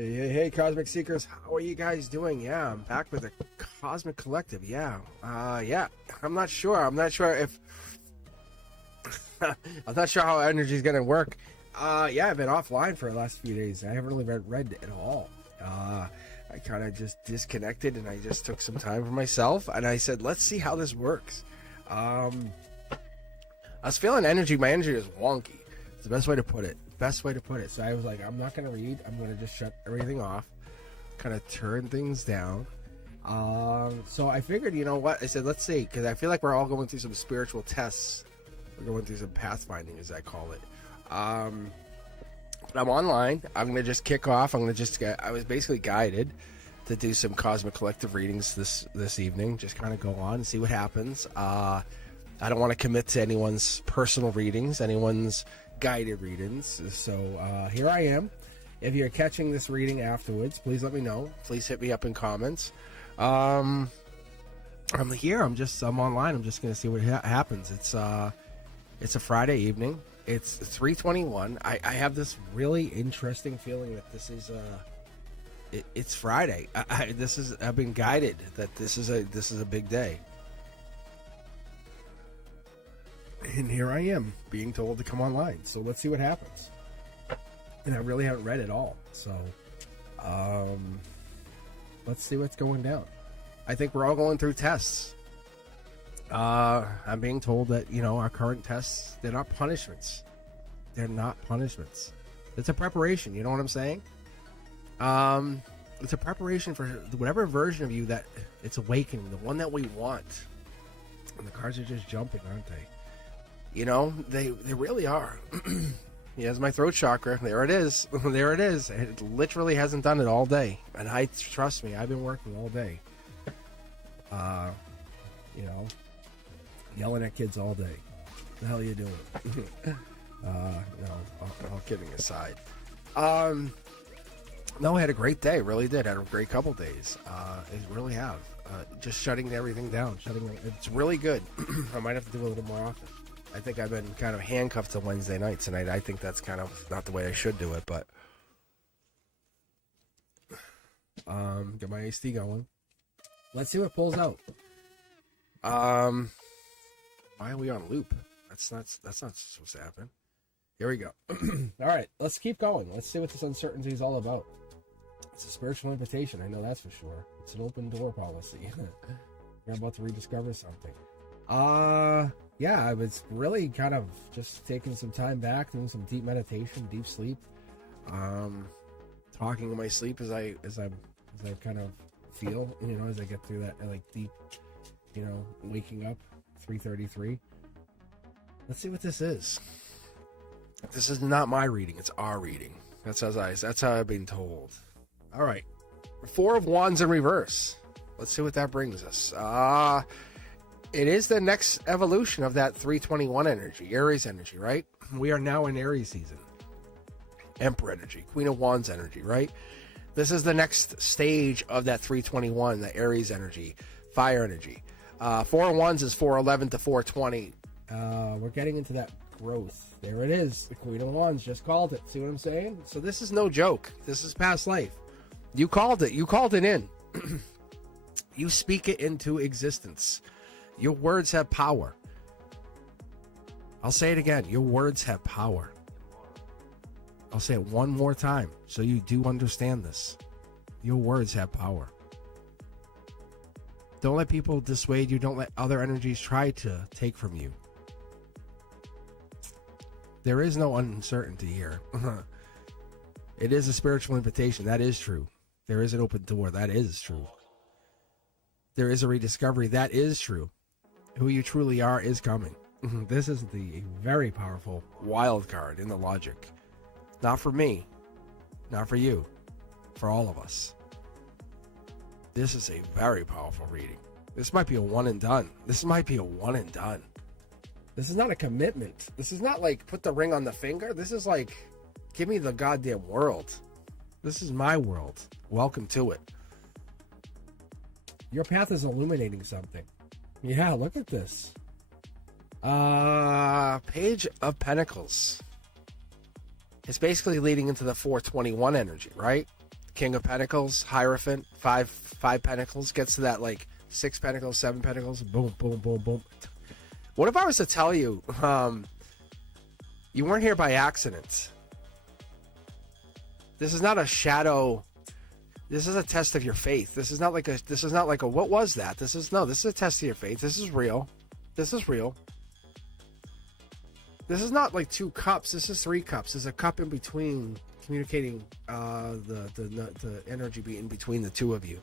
Hey, Cosmic Seekers, how are you guys doing? Yeah, I'm back with the Cosmic Collective. Yeah, I'm not sure. I'm not sure if I'm not sure how energy is gonna work. I've been offline for the last few days. I haven't really read at all. I kind of just disconnected and I just took some time for myself. And I said, let's see how this works. I was feeling energy. My energy is wonky. It's the best way to put it. So I was like, I'm not going to read. I'm going to just shut everything off, kind of turn things down. So I figured, you know what? I said, let's see, because I feel like we're all going through some spiritual tests. We're going through some pathfinding, as I call it. I'm online. I'm going to just kick off. I was basically guided to do some Cosmic Collective readings this evening. Just kind of go on and see what happens. I don't want to commit to anyone's personal readings, anyone's guided readings. So here I am. If you're catching this reading afterwards, please let me know. Please hit me up in comments. I'm here. I'm online. I'm just going to see what happens. It's a Friday evening. It's 3:21. I have this really interesting feeling that this is it's Friday. I've been guided that this is a big day. And here I am being told to come online. So let's see what happens. And I really haven't read it all. So let's see what's going down. I think we're all going through tests. I'm being told that, our current tests, they're not punishments. They're not punishments. It's a preparation. You know what I'm saying? It's a preparation for whatever version of you that it's awakening, the one that we want. And the cards are just jumping, aren't they? They really are. Here's my throat chakra. There it is. There it is. It literally hasn't done it all day. And trust me, I've been working all day. Yelling at kids all day. What the hell are you doing? All kidding aside. No, I had a great day. Really did. I had a great couple days. I really have. Just shutting everything down. It's really good. I might have to do a little more often. I think I've been kind of handcuffed to Wednesday nights, and I think that's kind of not the way I should do it, but get my AC going. Let's see what pulls out. Why are we on loop? That's not supposed to happen. Here we go. All right, let's keep going. Let's see what this uncertainty is all about. It's a spiritual invitation, I know that's for sure. It's an open door policy. You're about to rediscover something. I was really kind of just taking some time back, doing some deep meditation, deep sleep, talking in my sleep as I kind of feel, as I get through that like deep, waking up. 3:33. Let's see what this is. This is not my reading; it's our reading. That's how I've been told. All right, 4 of Wands in reverse. Let's see what that brings us. It is the next evolution of that 321 energy, Aries energy, right? We are now in Aries season. Emperor energy, Queen of Wands energy, right? This is the next stage of that 321, the Aries energy, fire energy. 4 of Wands is 411 to 420. We're getting into that growth. There it is. The Queen of Wands just called it. See what I'm saying? So this is no joke. This is past life. You called it. You called it in. You speak it into existence. Your words have power. I'll say it again. Your words have power. I'll say it one more time so you do understand this. Your words have power. Don't let people dissuade you. Don't let other energies try to take from you. There is no uncertainty here. It is a spiritual invitation. That is true. There is an open door. That is true. There is a rediscovery. That is true. Who you truly are is coming. This is the very powerful wild card in the logic. Not for me. Not for you. For all of us. This is a very powerful reading. This might be a one and done. This is not a commitment. This is not like put the ring on the finger. This is like, give me the goddamn world. This is my world. Welcome to it. Your path is illuminating something. Yeah, look at this. Page of Pentacles. It's basically leading into the 421 energy, right? King of Pentacles, Hierophant, five pentacles, gets to that like 6 pentacles, 7 pentacles, boom, boom, boom, boom. What if I was to tell you, you weren't here by accident? This is not a shadow. This is a test of your faith. This is not like a what was that? This is a test of your faith. This is real. This is real. This is not like 2 cups. This is 3 cups. There's a cup in between, communicating the energy in between the two of you.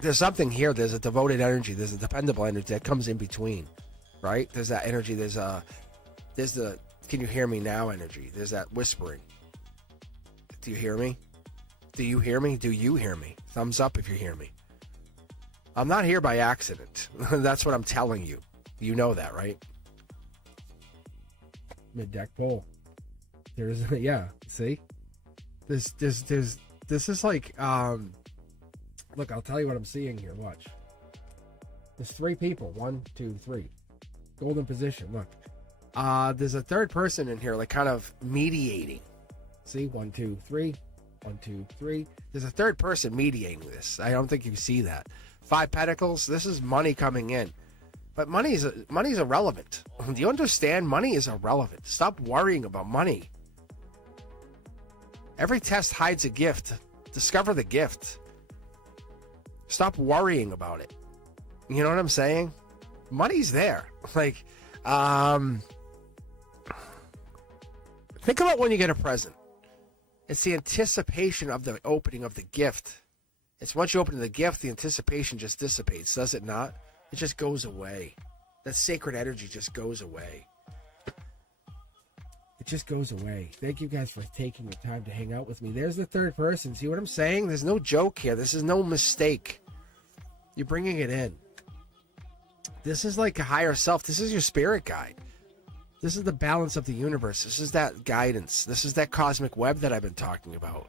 There's something here. There's a devoted energy. There's a dependable energy that comes in between, right? There's that energy. There's the can you hear me now energy. There's that whispering. Do you hear me? Do you hear me? Do you hear me? Thumbs up if you hear me. I'm not here by accident. That's what I'm telling you. You know that, right? Mid-deck pull. There's, yeah, see? This is like, look, I'll tell you what I'm seeing here. Watch. There's 3 people. 1, 2, 3. Golden position. Look. There's a third person in here, like kind of mediating. See? 1, 2, 3. 1, 2, 3. There's a third person mediating this. I don't think you see that. 5 pentacles. This is money coming in. But money's irrelevant. Do you understand? Money is irrelevant. Stop worrying about money. Every test hides a gift. Discover the gift. Stop worrying about it. You know what I'm saying? Money's there. Like, think about when you get a present. It's the anticipation of the opening of the gift. It's once you open the gift, the anticipation just dissipates, does it not? It just goes away. That sacred energy just goes away. It just goes away. Thank you guys for taking the time to hang out with me. There's the third person. See what I'm saying? There's no joke here. This is no mistake. You're bringing it in. This is like a higher self. This is your spirit guide. This is the balance of the universe. This is that guidance. This is that cosmic web that I've been talking about.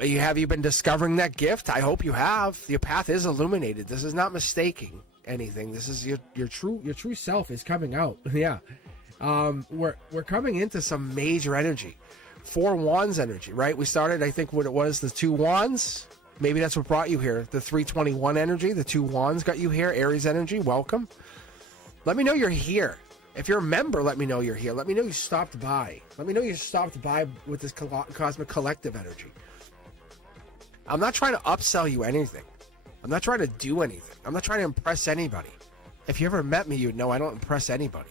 Have you been discovering that gift? I hope you have. Your path is illuminated. This is not mistaking anything. This is your true self is coming out. Yeah. We're coming into some major energy. 4 wands energy, right? We started, I think, what it was, the 2 wands. Maybe that's what brought you here. The 321 energy, the 2 wands got you here. Aries energy, welcome. Let me know you're here. If you're a member, let me know you're here. Let me know you stopped by. Let me know you stopped by with this cosmic collective energy. I'm not trying to upsell you anything. I'm not trying to do anything. I'm not trying to impress anybody. If you ever met me, you'd know I don't impress anybody.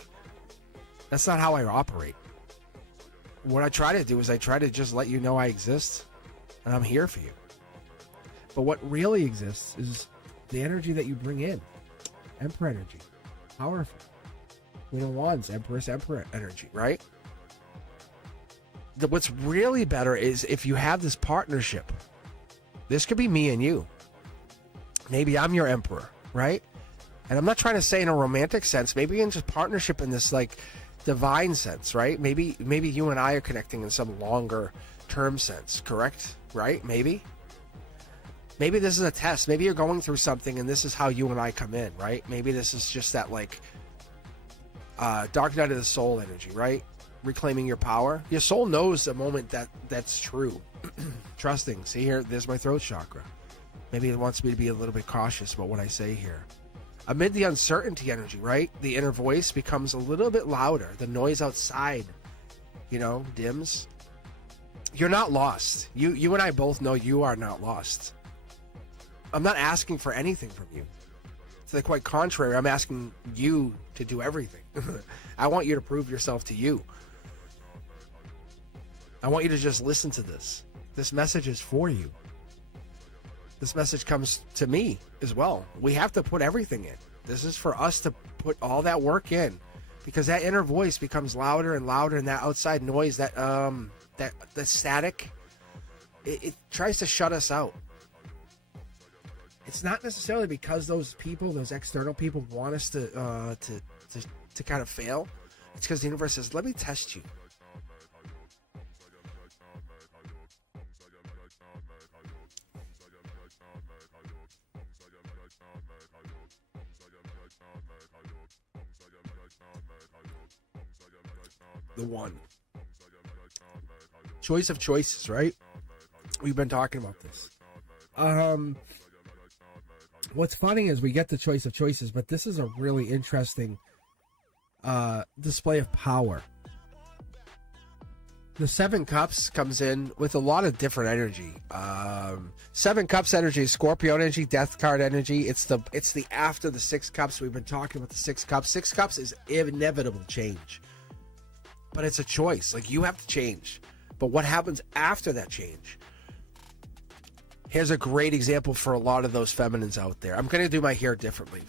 That's not how I operate. What I try to do is I try to just let you know I exist and I'm here for you. But what really exists is the energy that you bring in. Emperor energy. Powerful. Queen of Wands, Empress, Emperor energy, right? What's really better is if you have this partnership. This could be me and you. Maybe I'm your emperor, right? And I'm not trying to say in a romantic sense. Maybe in just partnership in this like divine sense, right? Maybe you and I are connecting in some longer term sense, correct? Right? Maybe this is a test. Maybe you're going through something and this is how you and I come in, right? Maybe this is just that like dark night of the soul energy, right? Reclaiming your power. Your soul knows the moment that's true. Trusting. See here, there's my throat chakra. Maybe it wants me to be a little bit cautious about what I say here. Amid the uncertainty energy, right? The inner voice becomes a little bit louder. The noise outside, dims. You're not lost. You and I both know you are not lost. I'm not asking for anything from you. To the quite contrary, I'm asking you to do everything. I want you to prove yourself to you. I want you to just listen to this. This message is for you. This message comes to me as well. We have to put everything in. This is for us to put all that work in, because that inner voice becomes louder and louder, and that outside noise, that static, it tries to shut us out. It's not necessarily because those external people want us to kind of fail. It's because the universe says, let me test you. The one. choice of choices, right? We've been talking about this. What's funny is we get the choice of choices, but this is a really interesting display of power. The Seven Cups comes in with a lot of different energy. Seven Cups energy is Scorpio energy, Death card energy. It's the after the Six Cups. We've been talking about the Six Cups. Six Cups is inevitable change, but it's a choice. Like, you have to change. But what happens after that change? Here's a great example for a lot of those feminines out there. I'm going to do my hair differently.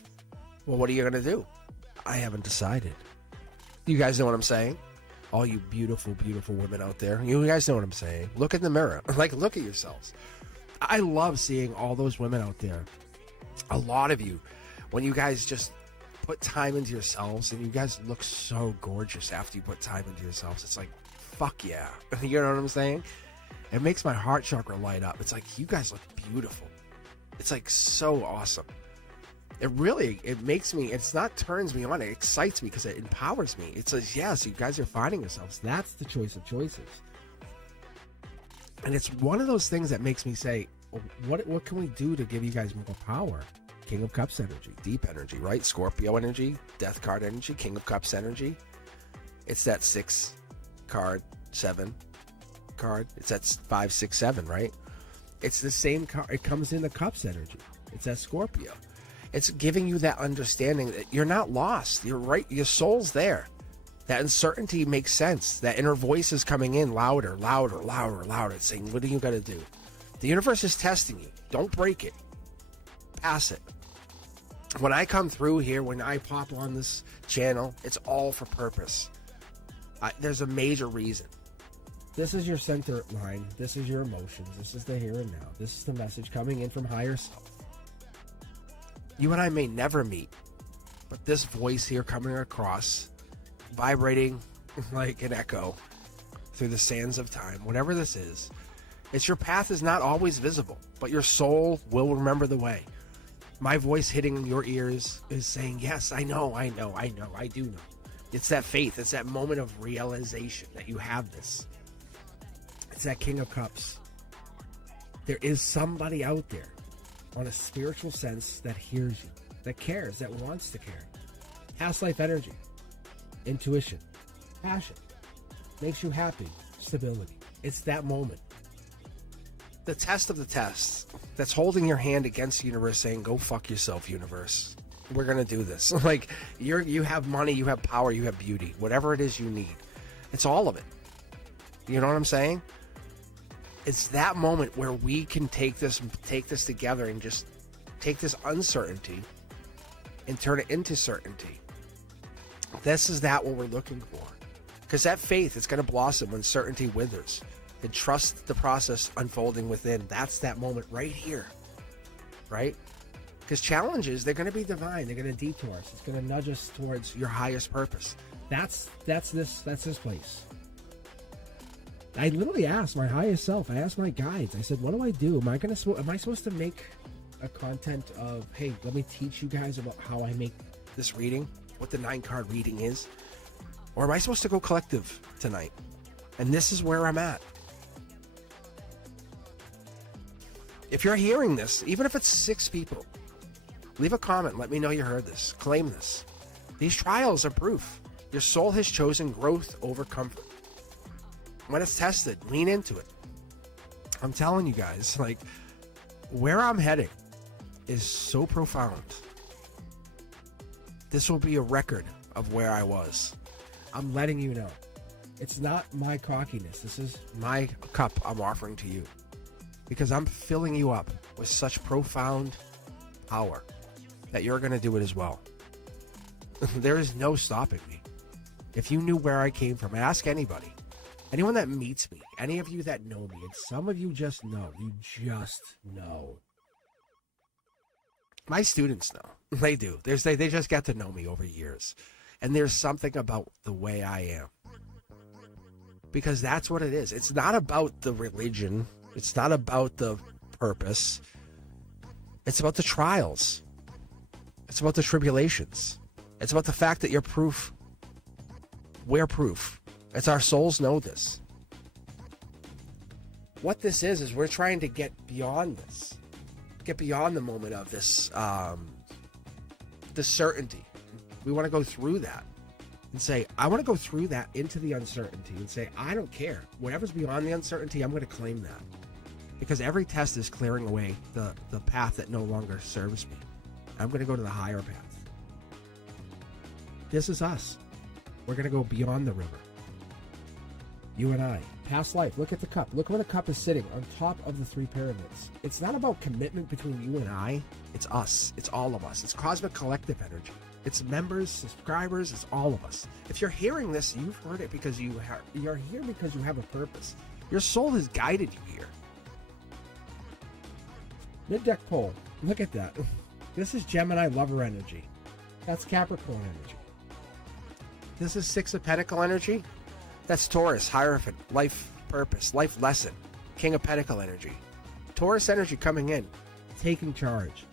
Well, what are you going to do? I haven't decided. You guys know what I'm saying? All you beautiful, beautiful women out there, you guys know what I'm saying. Look in the mirror. Like, look at yourselves. I love seeing all those women out there. A lot of you, when you guys just put time into yourselves, and you guys look so gorgeous after you put time into yourselves. It's like, fuck yeah. You know what I'm saying? It makes my heart chakra light up. It's like, you guys look beautiful. It's like so awesome. It makes me, it's not turns me on, it excites me because it empowers me. It says, yes, you guys are finding yourselves. That's the choice of choices. And it's one of those things that makes me say, what can we do to give you guys more power? King of Cups energy, deep energy, right? Scorpio energy, Death card energy, King of Cups energy. It's that 6 card, 7 card. It's that 5, 6, 7, right? It's the same card. It comes in the Cups energy. It's that Scorpio. It's giving you that understanding that you're not lost. You're right. Your soul's there. That uncertainty makes sense. That inner voice is coming in louder, louder, louder, louder. It's saying, what do you got to do? The universe is testing you. Don't break it. Pass it. When I come through here, when I pop on this channel, it's all for purpose. There's a major reason. This is your center line. This is your emotions. This is the here and now. This is the message coming in from higher self. You and I may never meet, but this voice here coming across, vibrating like an echo through the sands of time, whatever this is, it's your path is not always visible, but your soul will remember the way. My voice hitting your ears is saying, yes, I know, I do know. It's that faith. It's that moment of realization that you have this. It's that King of Cups. There is somebody out there on a spiritual sense that hears you, that cares, that wants to care. Past life energy, intuition, passion, makes you happy, stability. It's that moment. The test of the tests that's holding your hand against the universe saying, go fuck yourself, universe. We're going to do this. Like, you have money, you have power, you have beauty, whatever it is you need. It's all of it. You know what I'm saying? It's that moment where we can take this together and just take this uncertainty and turn it into certainty. This is what we're looking for. Because that faith is going to blossom when certainty withers. And trust the process unfolding within. That's that moment right here. Right? Because challenges, they're going to be divine. They're going to detour us. It's going to nudge us towards your highest purpose. That's this place. I literally asked my highest self. I asked my guides. I said, "What do I do? Am I supposed to make a content of, hey, let me teach you guys about how I make this reading, what the 9-card reading is, or am I supposed to go collective tonight?" And this is where I'm at. If you're hearing this, even if it's 6 people, leave a comment. Let me know you heard this. Claim this. These trials are proof. Your soul has chosen growth over comfort. When it's tested, lean into it. I'm telling you guys, like, where I'm heading is so profound. This will be a record of where I was. I'm letting you know. It's not my cockiness. This is my cup I'm offering to you. Because I'm filling you up with such profound power that you're going to do it as well. There is no stopping me. If you knew where I came from, ask anybody. Anyone that meets me, any of you that know me, and some of you just know. You just know. My students know. They do. They just get to know me over years. And there's something about the way I am. Because that's what it is. It's not about the religion. It's not about the purpose. It's about the trials. It's about the tribulations. It's about the fact that you're proof. We're proof. It's our souls know this. what this is we're trying to get beyond this, get beyond the moment of this, the certainty. We want to go through that and say, I want to go through that into the uncertainty and say, I don't care. Whatever's beyond the uncertainty, I'm going to claim that. Because every test is clearing away the path that no longer serves me. I'm going to go to the higher path. This is us. We're going to go beyond the river. You and I. Past life. Look at the cup. Look where the cup is sitting on top of the 3 pyramids. It's not about commitment between you and I. It's us. It's all of us. It's cosmic collective energy. It's members, subscribers. It's all of us. If you're hearing this, you've heard it because you're here because you have a purpose. Your soul has guided you here. Mid-deck pole. Look at that. This is Gemini lover energy. That's Capricorn energy. This is 6 of Pentacle energy. That's Taurus, Hierophant, life purpose, life lesson, King of Pentacle energy. Taurus energy coming in, taking charge.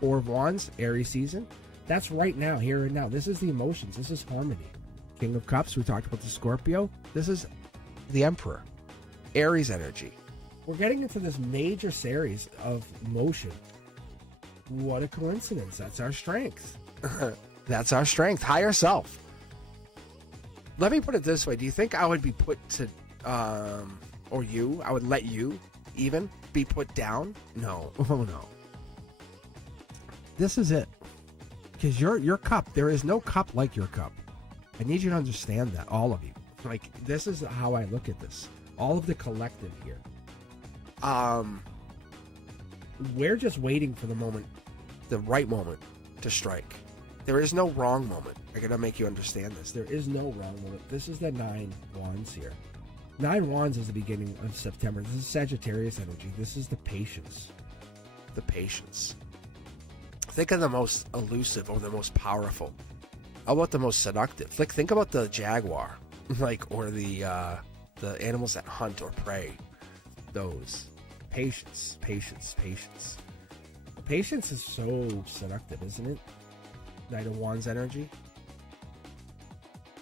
4 of Wands, Aries season. That's right now, here and now. This is the emotions. This is harmony. King of Cups, we talked about the Scorpio. This is the Emperor, Aries energy. We're getting into this major series of motion. What a coincidence. That's our strength. That's our strength. Higher self. Let me put it this way. Do you think I would be put to, or you, I would let you even be put down? No. Oh, no. This is it. Because your cup, there is no cup like your cup. I need you to understand that, all of you. Like, this is how I look at this. All of the collective here. We're just waiting for the moment, the right moment to strike. There is no wrong moment. I gotta make you understand this. There is no wrong moment. This is the 9 Wands here. 9 Wands is the beginning of September. This is Sagittarius energy. This is the patience. The patience. Think of the most elusive or the most powerful. How about the most seductive? Like, think about the jaguar, like, or the animals that hunt or prey. Those. Patience, patience, patience. Patience is so seductive, isn't it? Knight of Wands energy.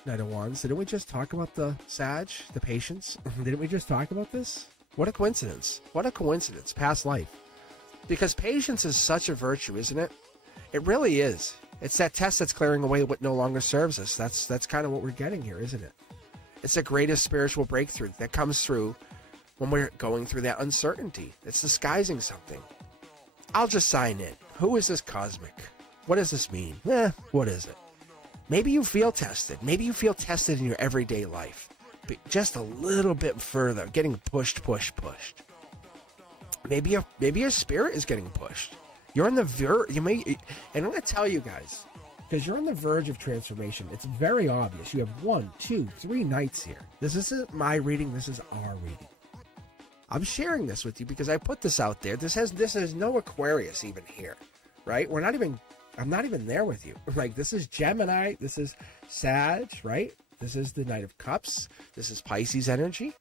Knight of Wands. Didn't we just talk about the Sag, the patience? Didn't we just talk about this? What a coincidence. What a coincidence. Past life. Because patience is such a virtue, isn't it? It really is. It's that test that's clearing away what no longer serves us. That's kind of what we're getting here, isn't it? It's the greatest spiritual breakthrough that comes through when we're going through that uncertainty. It's disguising something. I'll just sign in. Who is this cosmic? What does this mean? What is it? Maybe you feel tested. Maybe you feel tested in your everyday life. But just a little bit further, getting pushed. Maybe your spirit is getting pushed. You're on the verge. And I'm going to tell you guys, because you're on the verge of transformation. It's very obvious. You have 1, 2, 3 nights here. This isn't my reading. This is our reading. I'm sharing this with you because I put this out there. This has no Aquarius even here, right? I'm not even there with you. Like, this is Gemini. This is Sag, right? This is the Knight of Cups. This is Pisces energy.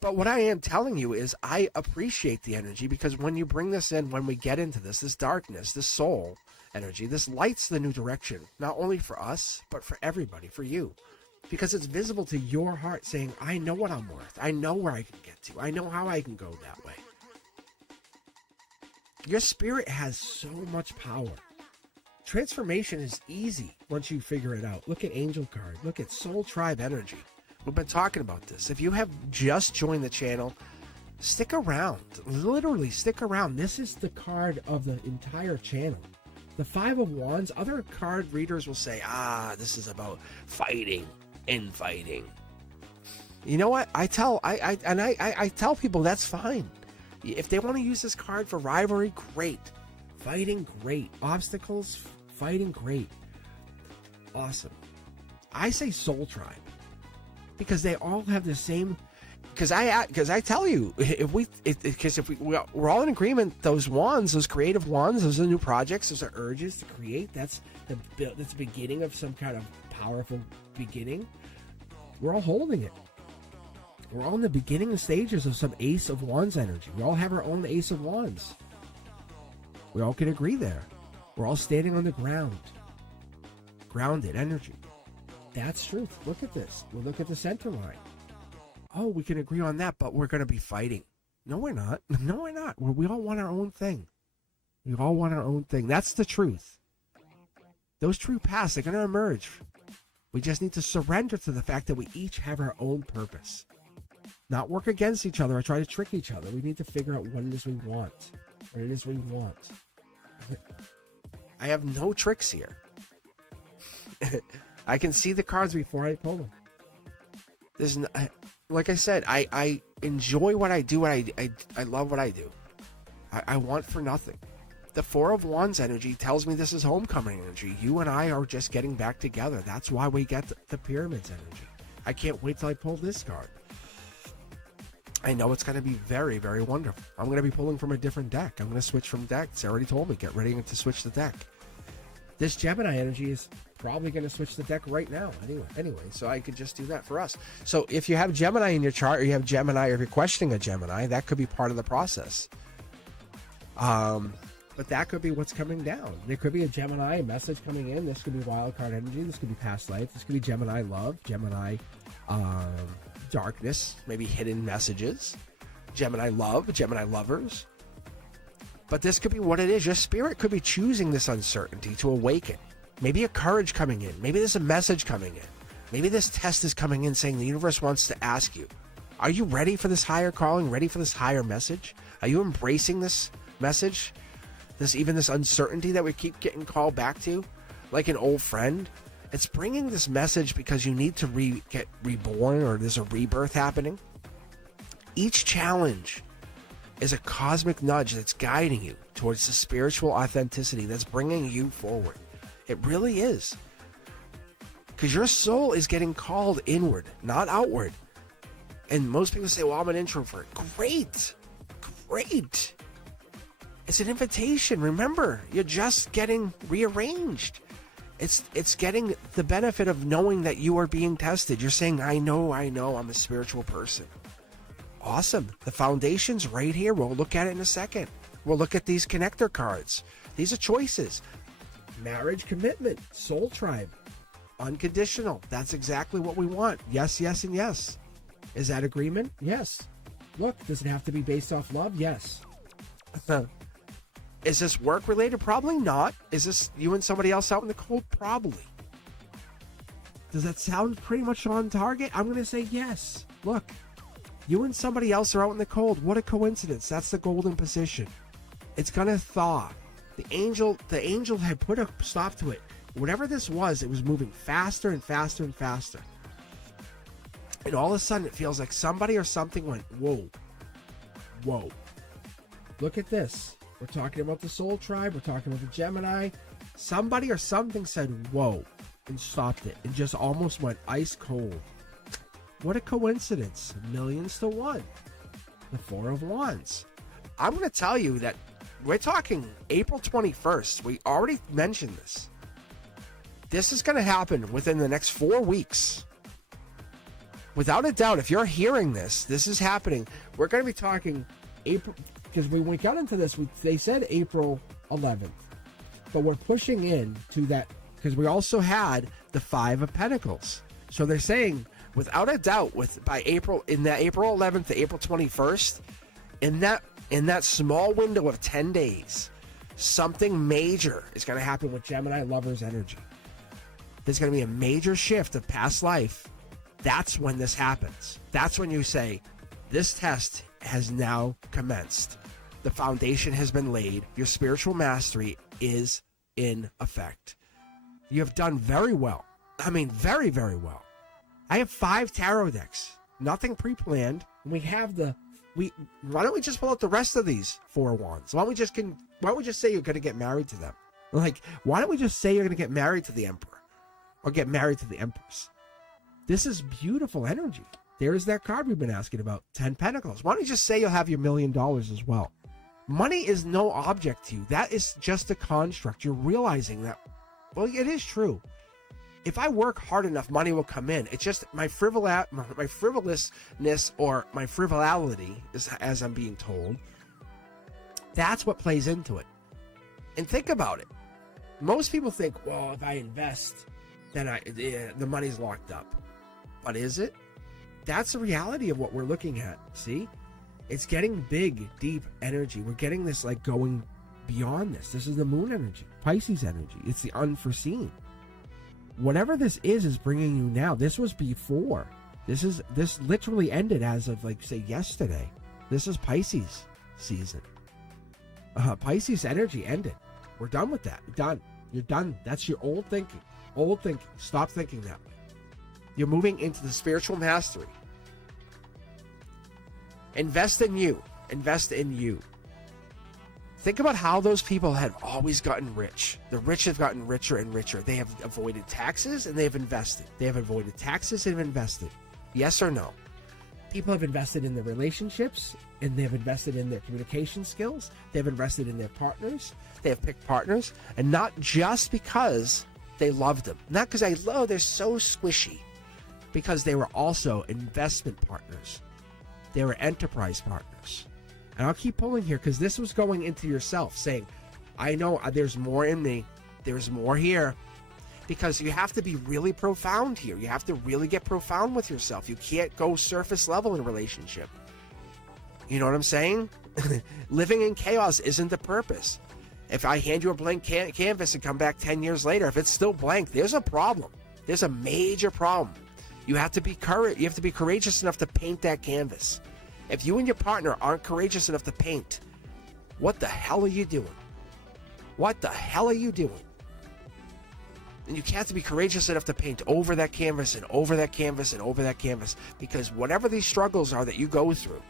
But what I am telling you is I appreciate the energy because when you bring this in, when we get into this darkness, this soul energy, this lights the new direction, not only for us, but for everybody, for you. Because it's visible to your heart saying, I know what I'm worth. I know where I can get to. I know how I can go that way. Your spirit has so much power. Transformation is easy once you figure it out. Look at Angel card. Look at Soul Tribe energy. We've been talking about this. If you have just joined the channel, stick around. Literally stick around. This is the card of the entire channel. The 5 of Wands, other card readers will say, this is about fighting. Infighting. You know what? I tell people that's fine. If they want to use this card for rivalry, great. Fighting, great. Obstacles, fighting, great. Awesome. I say Soul Tribe because they all have the same. Because I tell you, we're all in agreement. Those wands, those creative wands, those are new projects, those are urges to create. That's the beginning of some kind of powerful beginning. We're all holding it. We're all in the beginning stages of some Ace of Wands energy. We all have our own Ace of Wands. We all can agree there. We're all standing on the ground. Grounded energy. That's truth. Look at this. We'll look at the center line. oh, we can agree on that, but we're going to be fighting. No, we're not. No, we're not. We all want our own thing. We all want our own thing. That's the truth. Those true paths, they're going to emerge. We just need to surrender to the fact that we each have our own purpose. Not work against each other or try to trick each other. We need to figure out what it is we want. What it is we want. I have no tricks here. I can see the cards before I pull them. There's no, like I said, I enjoy what I do. I love what I do. I want for nothing. The Four of Wands energy tells me this is homecoming energy. You and I are just getting back together. That's why we get the Pyramids energy. I can't wait till I pull this card. I know it's going to be very, very wonderful. I'm going to be pulling from a different deck. I'm going to switch from decks. They already told me, get ready to switch the deck. This Gemini energy is probably going to switch the deck right now. Anyway, so I could just do that for us. So if you have Gemini in your chart, or you have Gemini, or if you're questioning a Gemini, that could be part of the process. But that could be what's coming down. There could be a Gemini message coming in. This could be wild card energy. This could be past life. This could be Gemini love, Gemini darkness, maybe hidden messages, Gemini love, Gemini lovers. But this could be what it is. Your spirit could be choosing this uncertainty to awaken. Maybe a courage coming in. Maybe there's a message coming in. Maybe this test is coming in saying the universe wants to ask you, are you ready for this higher calling? Ready for this higher message? Are you embracing this message? This uncertainty that we keep getting called back to? Like an old friend? It's bringing this message because you need to get reborn, or there's a rebirth happening. Each challenge is a cosmic nudge that's guiding you towards the spiritual authenticity that's bringing you forward. It really is. Because your soul is getting called inward, not outward. And most people say, well, I'm an introvert. Great. It's an invitation. Remember, you're just getting rearranged. It's getting the benefit of knowing that you are being tested. You're saying, I know, I'm a spiritual person. Awesome. The foundation's right here. We'll look at it in a second. We'll look at these connector cards. These are choices. Marriage, commitment, soul tribe, unconditional. That's exactly what we want. Yes, yes, and yes. Is that agreement? Yes. Look, does it have to be based off love? Yes. Is this work related? Probably not. Is this you and somebody else out in the cold? Probably. Does that sound pretty much on target? I'm going to say yes. Look, you and somebody else are out in the cold. What a coincidence. That's the golden position. It's going to thaw. The angel had put a stop to it. Whatever this was, it was moving faster and faster and faster. And all of a sudden, it feels like somebody or something went, whoa. Look at this. We're talking about the soul tribe. We're talking about the Gemini. Somebody or something said, whoa, and stopped it. And just almost went ice cold. What a coincidence. Millions to one. The Four of Wands. I'm going to tell you that we're talking April 21st. We already mentioned this. This is going to happen within the next 4 weeks. Without a doubt, if you're hearing this, this is happening. We're going to be talking April, because when we got into this, they said April 11th. But we're pushing in to that, because we also had the Five of Pentacles. So they're saying, without a doubt, by April, in that April 11th to April 21st, in that small window of 10 days, something major is going to happen with Gemini lovers energy. There's going to be a major shift of past life. That's when this happens. That's when you say, this test has now commenced. The foundation has been laid. Your spiritual mastery is in effect. You have done very well. I mean, very, very well. I have 5 tarot decks. Nothing pre-planned. We have why don't we just pull out the rest of these 4 wands? Why don't we just say you're going to get married to them? Like, why don't we just say you're going to get married to the emperor or get married to the empress? This is beautiful energy. There is that card we've been asking about, 10 Pentacles. Why don't you just say you'll have your $1 million as well? Money is no object to you. That is just a construct. You're realizing that, well, it is true. If I work hard enough, money will come in. It's just my frivolousness or my frivolity, as I'm being told, that's what plays into it. And think about it. Most people think, well, if I invest, then the money's locked up. But is it? that's the reality of what we're looking at. See, it's getting big, deep energy. We're getting this like going beyond this. This is the moon energy, Pisces energy. It's the unforeseen. Whatever this is bringing you now. This was before. This literally ended as of like say yesterday. This is Pisces season. Pisces energy ended. We're done with that. Done. You're done. That's your old thinking. Old thinking. Stop thinking that way. You're moving into the spiritual mastery. Invest in you. Invest in you. Think about how those people have always gotten rich. The rich have gotten richer and richer. They have avoided taxes and they have invested. They have avoided taxes and have invested. Yes or no? People have invested in their relationships and they have invested in their communication skills. They have invested in their partners. They have picked partners, and not just because they loved them. Not because they're so squishy. Because they were also investment partners. They were enterprise partners. And I'll keep pulling here because this was going into yourself, saying, I know there's more in me. There's more here. Because you have to be really profound here. You have to really get profound with yourself. You can't go surface level in a relationship. You know what I'm saying? Living in chaos isn't the purpose. If I hand you a blank canvas and come back 10 years later, if it's still blank, there's a problem. There's a major problem. You have to be courageous enough to paint that canvas. If you and your partner aren't courageous enough to paint, what the hell are you doing? What the hell are you doing? And you have to be courageous enough to paint over that canvas and over that canvas and over that canvas, because whatever these struggles are that you go through,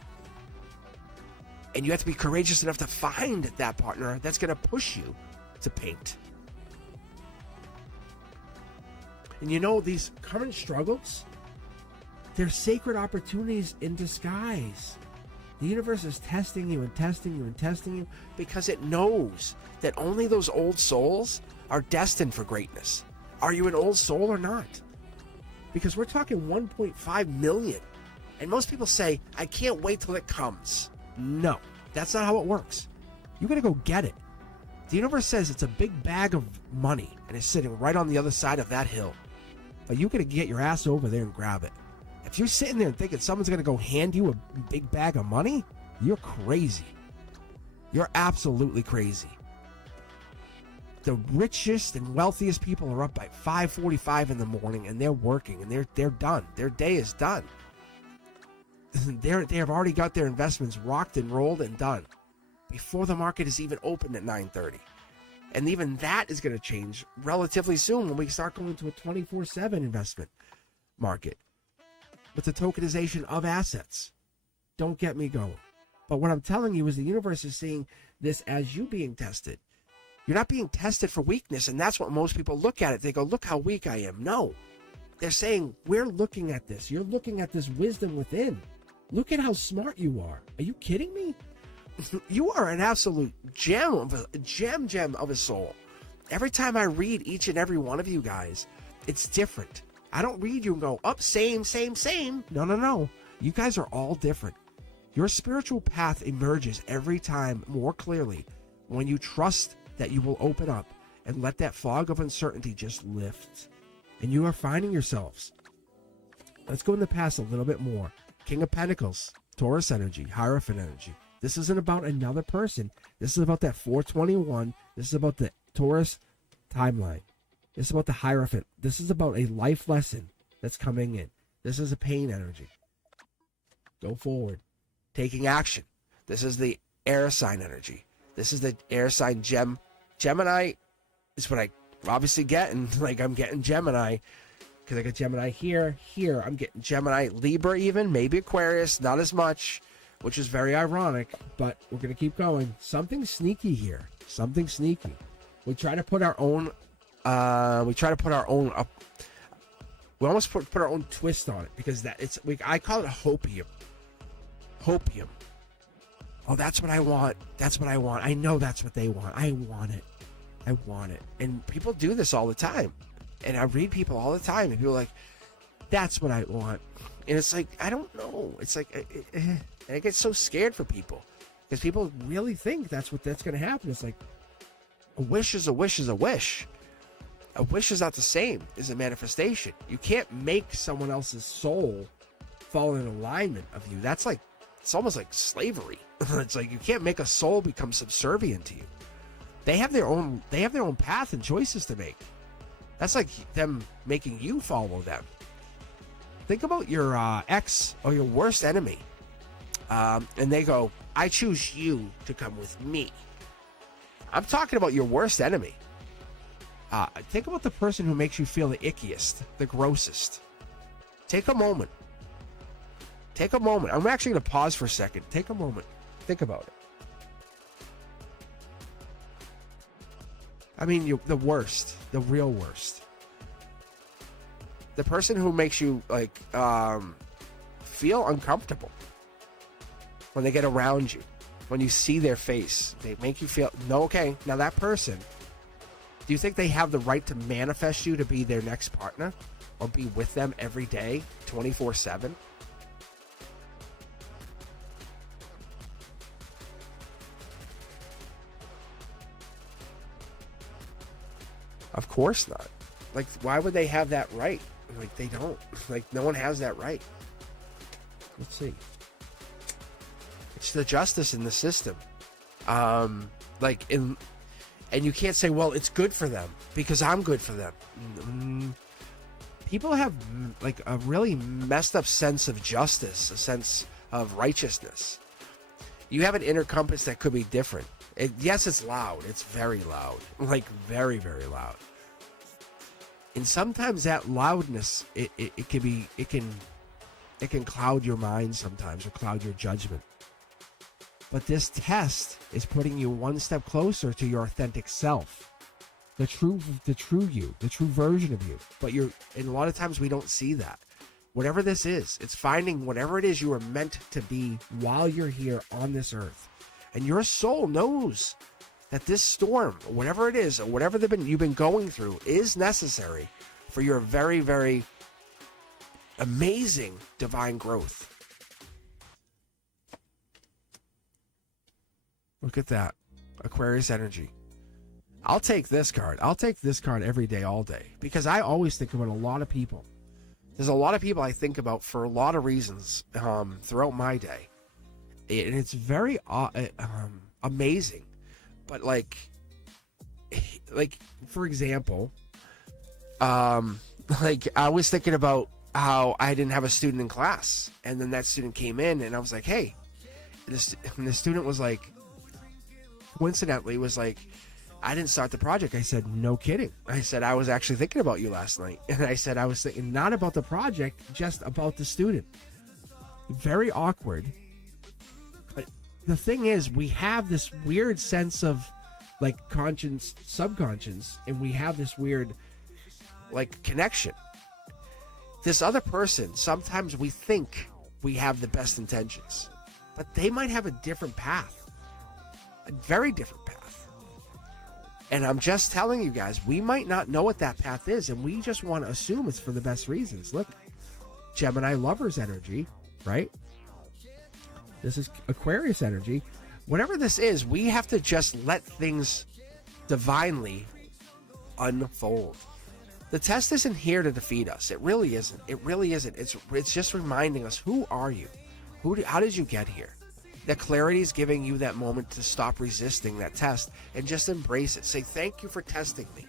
and you have to be courageous enough to find that partner that's going to push you to paint. And you know, these current struggles, they're sacred opportunities in disguise. The universe is testing you and testing you and testing you because it knows that only those old souls are destined for greatness. Are you an old soul or not? Because we're talking 1.5 million. And most people say, I can't wait till it comes. No, that's not how it works. You got to go get it. The universe says it's a big bag of money and it's sitting right on the other side of that hill. But you got to get your ass over there and grab it. If you're sitting there and thinking someone's going to go hand you a big bag of money, you're crazy. You're absolutely crazy. The richest and wealthiest people are up by 5:45 in the morning and they're working and they're done. Their day is done. They have already got their investments rocked and rolled and done before the market is even opened at 9:30. And even that is going to change relatively soon when we start going to a 24/7 investment market with the tokenization of assets. Don't get me going. But what I'm telling you is the universe is seeing this as you being tested. You're not being tested for weakness, and that's what most people look at it. They go, look how weak I am. No. They're saying, we're looking at this. You're looking at this wisdom within. Look at how smart you are. Are you kidding me? You are an absolute gem of a soul. Every time I read each and every one of you guys, it's different. I don't read you and go, up, same. No. You guys are all different. Your spiritual path emerges every time more clearly when you trust that you will open up and let that fog of uncertainty just lift. And you are finding yourselves. Let's go in the past a little bit more. King of Pentacles, Taurus energy, Hierophant energy. This isn't about another person. This is about that 421. This is about the Taurus timeline. This is about the Hierophant. This is about a life lesson that's coming in. This is a pain energy. Go forward. Taking action. This is the air sign energy. This is the air sign Gemini is what I obviously get. And like I'm getting Gemini because I got Gemini here. I'm getting Gemini, Libra even, maybe Aquarius, not as much, which is very ironic, but we're going to keep going. Something sneaky here. Something sneaky. We try to put our own up. We almost put our own twist on it because I call it a hopium. Hopium. Oh, that's what I want. I know that's what they want. I want it. And people do this all the time. And I read people all the time, and people are like, that's what I want. And it's like, I don't know. It's like, and I get so scared for people because people really think that's going to happen. It's like, a wish is a wish is a wish. A wish is not the same as a manifestation. You can't make someone else's soul fall in alignment of you. That's like, it's almost like slavery. It's like you can't make a soul become subservient to you. They have their own path and choices to make. That's like them making you follow them. Think about your ex or your worst enemy. And they go, I choose you to come with me. I'm talking about your worst enemy. Think about the person who makes you feel the ickiest, the grossest. Take a moment. Take a moment. I'm actually going to pause for a second. Take a moment. Think about it. I mean, the worst, the real worst. The person who makes you like feel uncomfortable when they get around you, when you see their face, they make you feel no. Okay, now that person, do you think they have the right to manifest you to be their next partner or be with them every day, 24/7? Of course not. Like, why would they have that right? Like, they don't. Like, no one has that right. Let's see. It's the justice in the system. And you can't say, well, it's good for them because I'm good for them. People have like a really messed up sense of justice, a sense of righteousness. You have an inner compass that could be different. Yes, it's loud. It's very loud. Like, very, very loud. And sometimes that loudness, it can cloud your mind sometimes, or cloud your judgment. But this test is putting you one step closer to your authentic self, the true you, the true version of you. But and a lot of times we don't see that. Whatever this is, it's finding whatever it is you are meant to be while you're here on this earth. And your soul knows that this storm, or whatever it is, or whatever you've been going through, is necessary for your very, very amazing divine growth. Look at that. Aquarius energy. I'll take this card. I'll take this card every day, all day. Because I always think about a lot of people. There's a lot of people I think about for a lot of reasons throughout my day. And it's very amazing. But like for example, like I was thinking about how I didn't have a student in class. And then that student came in and I was like, hey. And the student was like, coincidentally was like, I didn't start the project. I said, no kidding. I said, I was actually thinking about you last night. And I said, I was thinking not about the project, just about the student. Very awkward. But the thing is, we have this weird sense of like conscience, subconscious, and we have this weird like connection. This other person, sometimes we think we have the best intentions, but they might have a different path, a very different path. And I'm just telling you guys, we might not know what that path is, and we just want to assume it's for the best reasons. Look, Gemini lovers energy, right? This is Aquarius energy. Whatever this is, we have to just let things divinely unfold. The test isn't here to defeat us. It really isn't. It really isn't. It's just reminding us, who are you? How did you get here? That clarity is giving you that moment to stop resisting that test and just embrace it. Say, thank you for testing me.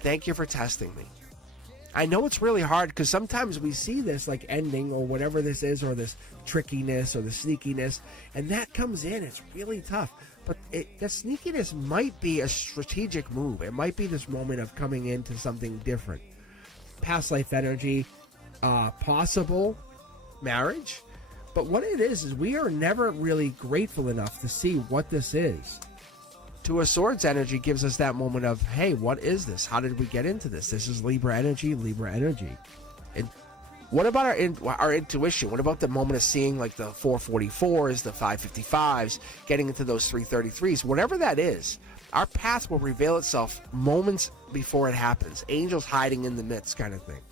Thank you for testing me. I know it's really hard because sometimes we see this like ending or whatever this is, or this trickiness or the sneakiness, and that comes in. It's really tough. But the sneakiness might be a strategic move. It might be this moment of coming into something different. Past life energy, possible marriage. But what it is we are never really grateful enough to see what this is. Two of Swords energy gives us that moment of, hey, what is this? How did we get into this? This is Libra energy. And what about our intuition? What about the moment of seeing like the 444s, the 555s, getting into those 333s? Whatever that is, our path will reveal itself moments before it happens. Angels hiding in the midst kind of thing.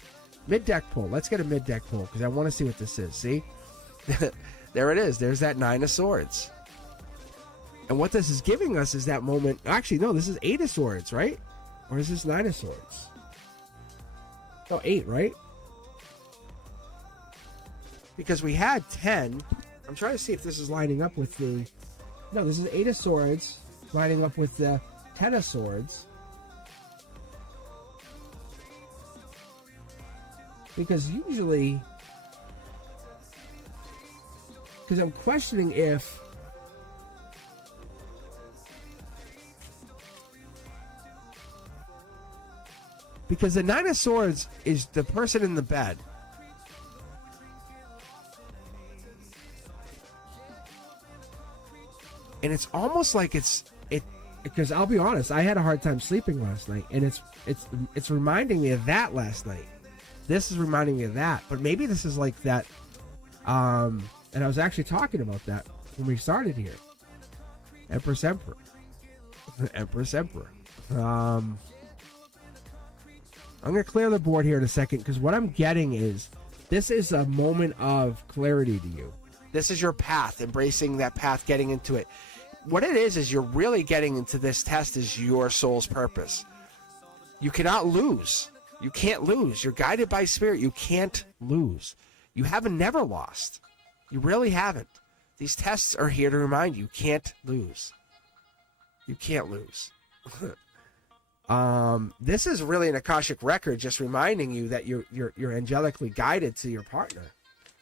Mid-deck pull. Let's get a mid-deck pull because I want to see what this is. See? There it is. There's that Nine of Swords. And what this is giving us is that moment. Actually, no, this is Eight of Swords, right? Or is this Nine of Swords? No, 8, right? because we had 10. I'm trying to see if this is lining up with the... No, this is 8 of Swords lining up with the 10 of Swords. Because usually... Because I'm questioning if... Because the 9 of Swords is the person in the bed. And it's almost like it because I'll be honest, I had a hard time sleeping last night, and it's reminding me of that last night. This is reminding me of that, but maybe this is like that. And I was actually talking about that when we started here. Empress Emperor. Empress Emperor. I'm going to clear the board here in a second, because what I'm getting is this is a moment of clarity to you. This is your path, embracing that path, getting into it. What it is you're really getting into this test is your soul's purpose. You cannot lose. You can't lose. You're guided by spirit. You can't lose. You haven't never lost. You really haven't. These tests are here to remind you can't lose. You can't lose. This is really an Akashic record, just reminding you that you're angelically guided to your partner.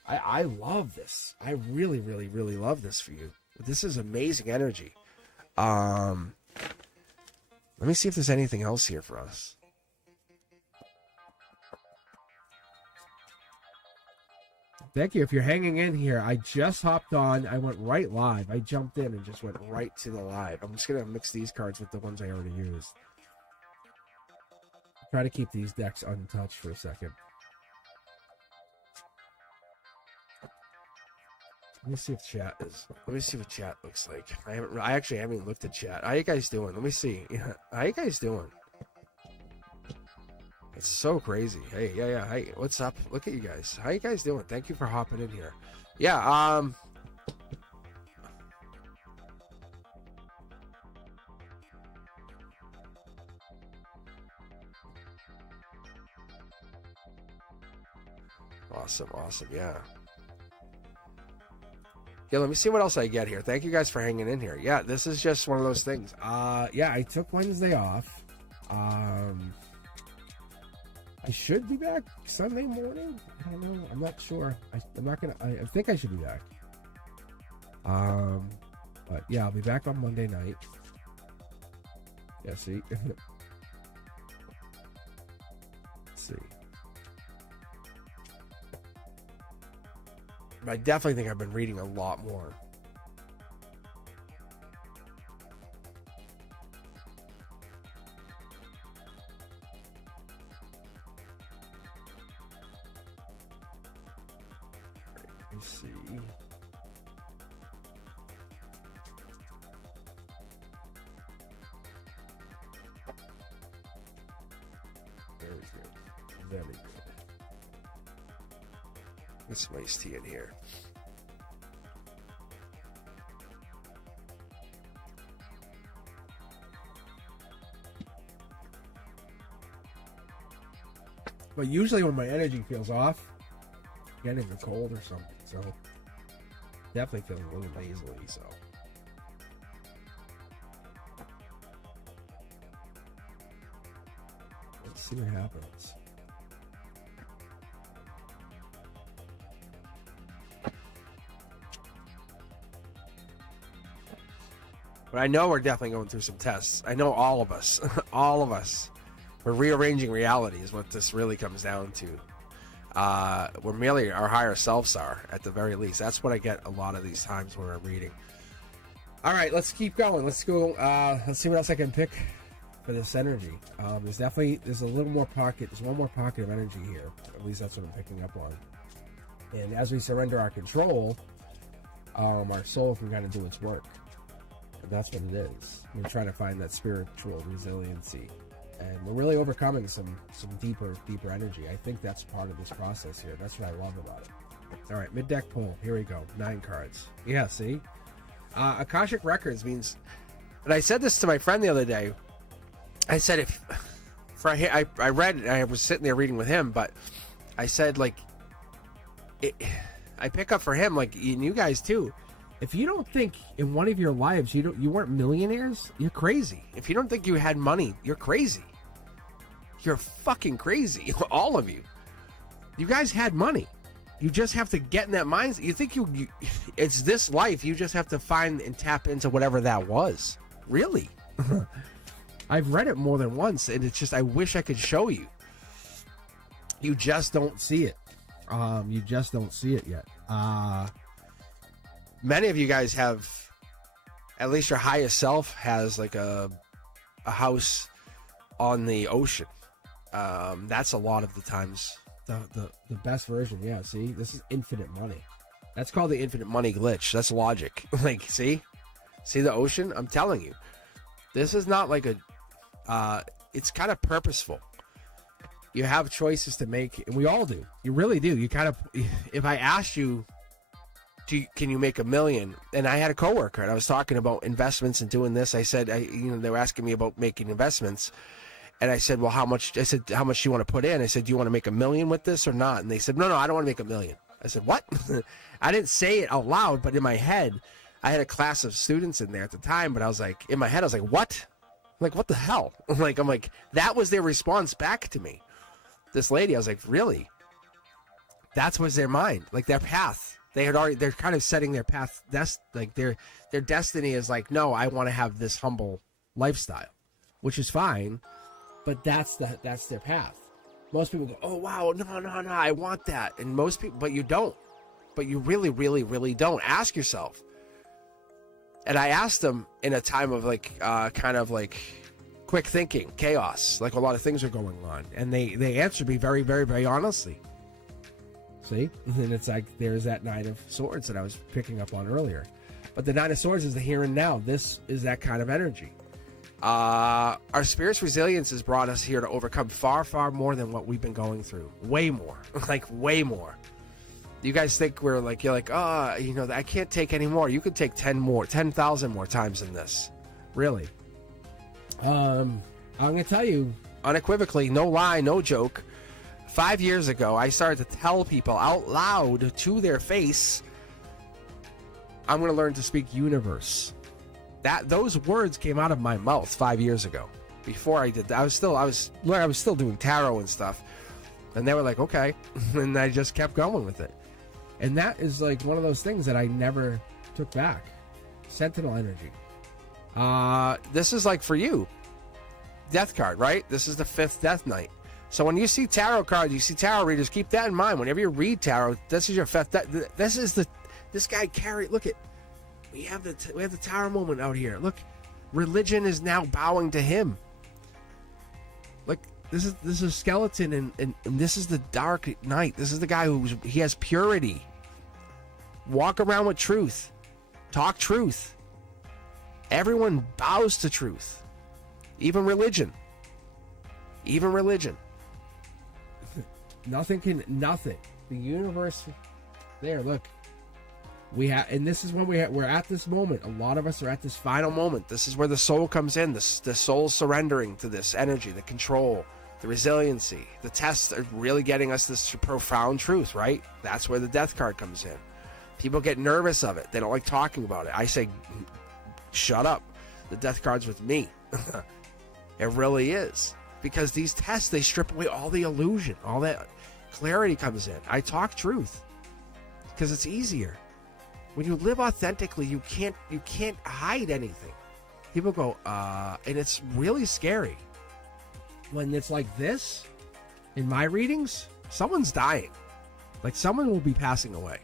I love this. I really, really, really love this for you. This is amazing energy. Let me see if there's anything else here for us. Thank you. If you're hanging in here, I just hopped on. I went right live. I jumped in and just went right to the live. I'm just going to mix these cards with the ones I already used. Try to keep these decks untouched for a second. Let me see if chat is. Let me see what chat looks like. I actually haven't looked at chat. How you guys doing? Let me see. How you guys doing? It's so crazy. Hey, yeah. Hey, what's up? Look at you guys. How you guys doing? Thank you for hopping in here. Yeah. Awesome. Yeah. Yeah, let me see what else I get here. Thank you guys for hanging in here. Yeah, this is just one of those things. Yeah, I took Wednesday off. I should be back Sunday morning. I don't know. I'm not sure. I'm not gonna. I think I should be back. But yeah, I'll be back on Monday night. Yeah, see. Let's see. I definitely think I've been reading a lot more. Let me see. Very good. Very good. Get some iced tea in here. But usually when my energy feels off, getting a cold or something, so definitely feeling a little nasally, so. Let's see what happens. But I know we're definitely going through some tests. I know all of us, we're rearranging reality is what this really comes down to. We're merely our higher selves are, at the very least. That's what I get a lot of these times when I'm reading. All right, let's keep going. Let's go. Let's see what else I can pick for this energy. There's a little more pocket. There's one more pocket of energy here. At least that's what I'm picking up on. And as we surrender our control, our soul can kind of do its work. And that's what it is. We're trying to find that spiritual resiliency. And we're really overcoming some deeper energy. I think that's part of this process here. That's what I love about it. All right, mid-deck pull. Here we go. 9 cards. Yeah, see? Akashic Records means... And I said this to my friend the other day. I said I read... I was sitting there reading with him, but I said, like... I pick up for him, like, and you guys too. If you don't think in one of your lives you weren't millionaires, you're crazy. If you don't think you had money, you're crazy. You're fucking crazy, all of you. You guys had money. You just have to get in that mindset. You think you it's this life. You just have to find and tap into whatever that was. Really. I've read it more than once, and it's just, I wish I could show you. You just don't see it. You just don't see it yet. Many of you guys have, at least your highest self has like a house on the ocean. That's a lot of the times the best version. Yeah, see, this is infinite money. That's called the infinite money glitch. That's logic. Like, see the ocean? I'm telling you, this is not like it's kind of purposeful. You have choices to make, and we all do. You really do. You kind of, if I asked you, can you make $1 million? And I had a coworker, and I was talking about investments and doing this. I said, they were asking me about making investments, and I said, well, how much? I said, how much do you want to put in? I said, do you want to make $1 million with this or not? And they said, no, I don't want to make $1 million. I said, what? I didn't say it out loud, but in my head, I had a class of students in there at the time, but I was like, in my head, I was like, what? I'm like, what the hell? I'm like, that was their response back to me. This lady, I was like, really? That was their mind, like their path. They're kind of setting their path. That's like their destiny is like, no, I want to have this humble lifestyle, which is fine, but that's their path. Most people go, oh wow, no, I want that, and most people, but you don't. But you really, really, really don't. Ask yourself. And I asked them in a time of like, kind of like quick thinking, chaos, like a lot of things are going on, and they answered me very, very, very honestly. See? And then it's like, there's that Nine of Swords that I was picking up on earlier. But the Nine of Swords is the here and now. This is that kind of energy. Our spirit's resilience has brought us here to overcome far, far more than what we've been going through. Way more. Like, way more. You guys think you're like, I can't take any more. You could take 10,000 more times than this. Really. I'm going to tell you, unequivocally, no lie, no joke. 5 years ago, I started to tell people out loud to their face, I'm going to learn to speak universe. Those words came out of my mouth 5 years ago. Before I did that, I was still doing tarot and stuff. And they were like, okay. And I just kept going with it. And that is like one of those things that I never took back. Sentinel energy. This is like for you. Death card, right? This is the 5th death night. So when you see tarot cards, you see tarot readers, keep that in mind. Whenever you read tarot, this is your 5th. This guy carried. Look at, we have the tarot moment out here. Look, religion is now bowing to him. Look, this is a skeleton, and this is the dark night. This is the guy he has purity. Walk around with truth, talk truth. Everyone bows to truth, even religion. Nothing. The universe. There, look. We have, and this is when we're at this moment. A lot of us are at this final moment. This is where the soul comes in. The soul surrendering to this energy, the control, the resiliency. The tests are really getting us this profound truth, right? That's where the death card comes in. People get nervous of it. They don't like talking about it. I say, shut up. The death card's with me. It really is. Because these tests, they strip away all the illusion. All that clarity comes in. I talk truth. Because it's easier. When you live authentically, you can't hide anything. People go, and it's really scary. When it's like this, in my readings, someone's dying. Like someone will be passing away.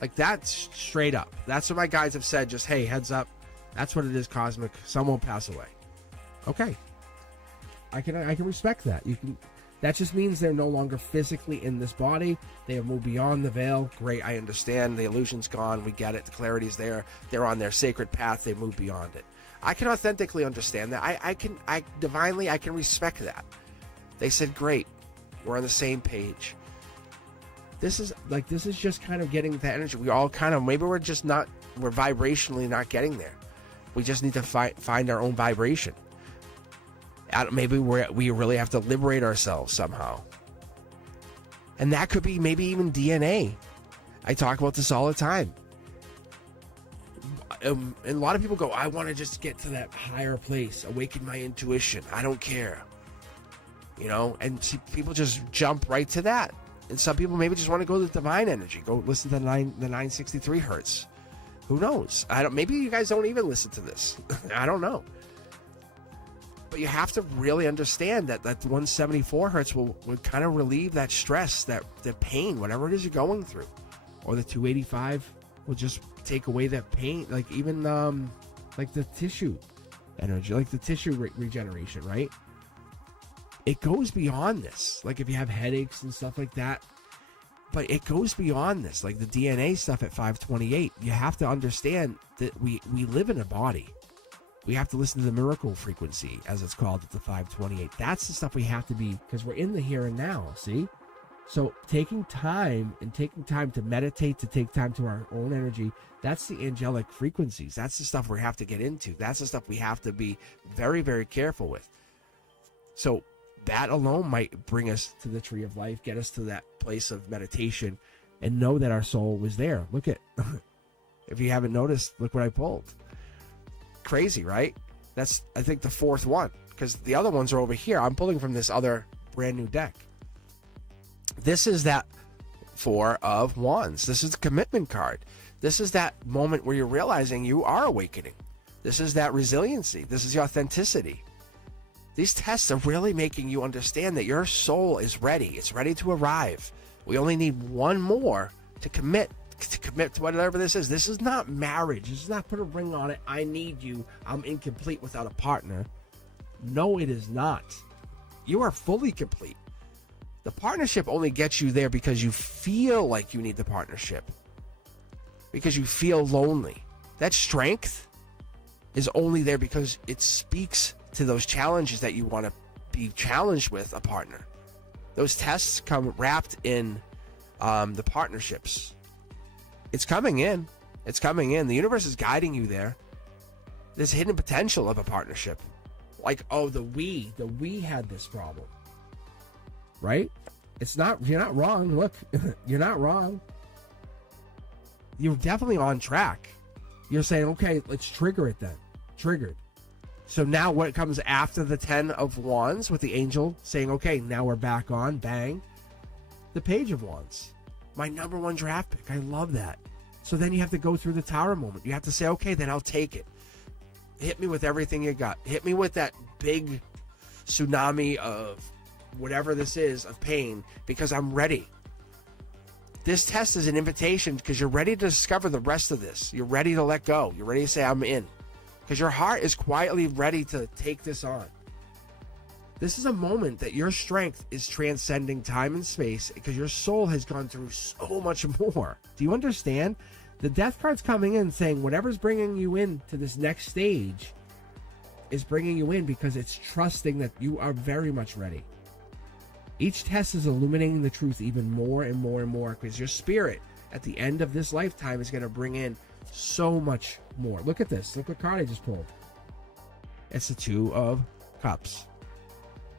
Like that's straight up. That's what my guides have said. Just, hey, heads up. That's what it is, Cosmic. Someone will pass away. Okay. I can respect that. That just means they're no longer physically in this body. They have moved beyond the veil. Great, I understand. The illusion's gone. We get it. The clarity's there. They're on their sacred path. They move beyond it. I can authentically understand that. I can respect that. They said, great. We're on the same page. This is just kind of getting the energy. We all kind of, maybe we're vibrationally not getting there. We just need to find our own vibration. Maybe we really have to liberate ourselves somehow. And that could be maybe even DNA. I talk about this all the time. And a lot of people go, I want to just get to that higher place, awaken my intuition. I don't care. You know, and people just jump right to that. And some people maybe just want to go to the divine energy. Go listen to the 963 hertz. Who knows? Maybe you guys don't even listen to this. I don't know. But you have to really understand that 174 hertz will kind of relieve that stress, the pain, whatever it is you're going through. Or the 285 will just take away that pain, like even like the tissue energy, like the tissue regeneration, right? It goes beyond this. Like if you have headaches and stuff like that, but it goes beyond this. Like the DNA stuff at 528, you have to understand that we live in a body. We have to listen to the miracle frequency, as it's called, at the 528. That's the stuff we have to be, because we're in the here and now, see? So taking time to meditate, to take time to our own energy, that's the angelic frequencies. That's the stuff we have to get into. That's the stuff we have to be very, very careful with. So that alone might bring us to the tree of life, get us to that place of meditation, and know that our soul was there. Look at, if you haven't noticed, look what I pulled. Crazy, right? That's, I think, the fourth one, because the other ones are over here. I'm pulling from this other brand new deck. This is that Four of Wands. This is the commitment card. This is that moment where you're realizing you are awakening. This is that resiliency. This is your authenticity. These tests are really making you understand that your soul is ready. It's ready to arrive. We only need one more to commit to whatever this is. This is not marriage. This is not put a ring on it. I need you. I'm incomplete without a partner. No, it is not. You are fully complete. The partnership only gets you there because you feel like you need the partnership. Because you feel lonely. That strength is only there because it speaks to those challenges that you want to be challenged with a partner. Those tests come wrapped in the partnerships. It's coming in. It's coming in. The universe is guiding you there. There's hidden potential of a partnership. Like, oh, the we had this problem. Right? You're not wrong. Look, you're not wrong. You're definitely on track. You're saying, okay, let's trigger it then. Triggered. So now what comes after the 10 of Wands with the angel saying, okay, now we're back on, bang. The Page of Wands. My number one draft pick. I love that. So then you have to go through the Tower moment. You have to say, okay, then I'll take it. Hit me with everything you got. Hit me with that big tsunami of whatever this is, of pain, because I'm ready. This test is an invitation because you're ready to discover the rest of this. You're ready to let go. You're ready to say, I'm in. Because your heart is quietly ready to take this on. This is a moment that your strength is transcending time and space because your soul has gone through so much more. Do you understand? The Death card's coming in saying whatever's bringing you in to this next stage is bringing you in because it's trusting that you are very much ready. Each test is illuminating the truth even more and more and more because your spirit at the end of this lifetime is going to bring in so much more. Look at this. Look what card I just pulled. It's the Two of Cups.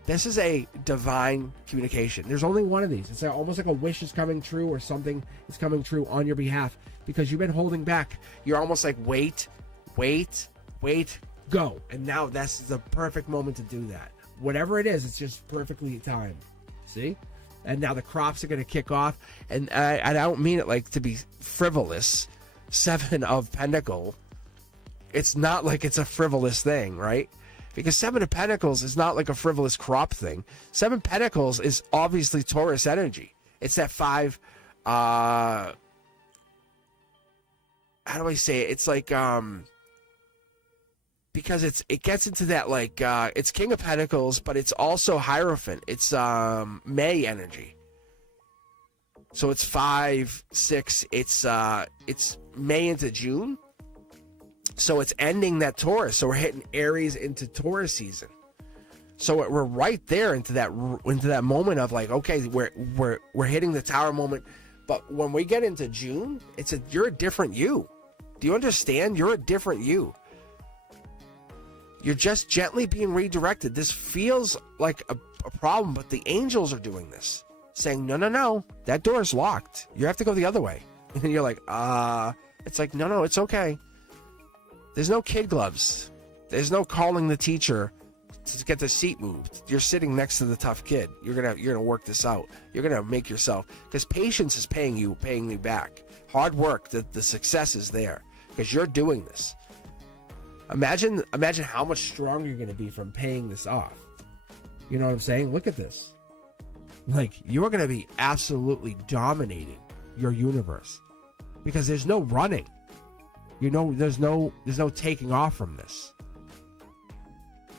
This is a divine communication. There's only one of these. It's almost like a wish is coming true or something is coming true on your behalf because you've been holding back. You're almost like, wait, go. And now that's the perfect moment to do that. Whatever it is, it's just perfectly timed. See? And now the crops are going to kick off. And I don't mean it like to be frivolous. Seven of Pentacles. It's not like it's a frivolous thing, right? Because Seven of Pentacles is not like a frivolous crop thing. Seven Pentacles is obviously Taurus energy. It's that five, how do I say it? It's like, because it gets into that like, it's King of Pentacles, but it's also Hierophant. It's May energy. So it's 5, 6, it's May into June. So it's ending that Taurus. So we're hitting Aries into Taurus season. So we're right there into that moment of like, okay, we're hitting the Tower moment. But when we get into June, you're a different you. Do you understand? You're a different you. You're just gently being redirected. This feels like a problem, but the angels are doing this, saying, no, that door is locked. You have to go the other way. And you're like, it's like, no, it's okay. There's no kid gloves. There's no calling the teacher to get the seat moved. You're sitting next to the tough kid. You're gonna work this out. You're gonna make yourself, because patience is paying you back. Hard work, the success is there because you're doing this. Imagine how much stronger you're gonna be from paying this off. You know what I'm saying? Look at this. Like, you're gonna be absolutely dominating your universe because there's no running. You know, there's no taking off from this.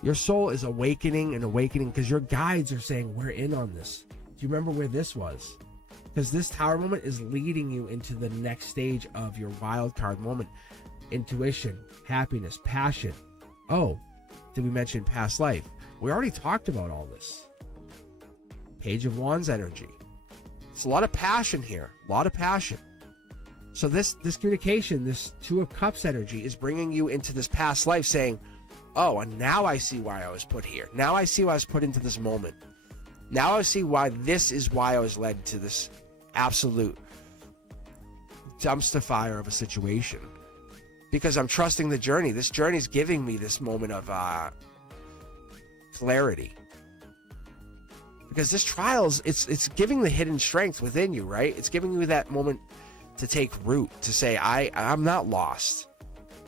Your soul is awakening because your guides are saying, we're in on this. Do you remember where this was? Because this tower moment is leading you into the next stage of your wild card moment. Intuition, happiness, passion. Oh, did we mention past life? We already talked about all this. Page of Wands energy. It's a lot of passion here. A lot of passion. So this communication, this Two of Cups energy is bringing you into this past life saying, oh, and now I see why I was put here. Now I see why I was put into this moment. Now I see why this is why I was led to this absolute dumpster fire of a situation. Because I'm trusting the journey. This journey is giving me this moment of clarity. Because this trials, it's giving the hidden strength within you, right? It's giving you that moment to take root, to say, I'm not lost.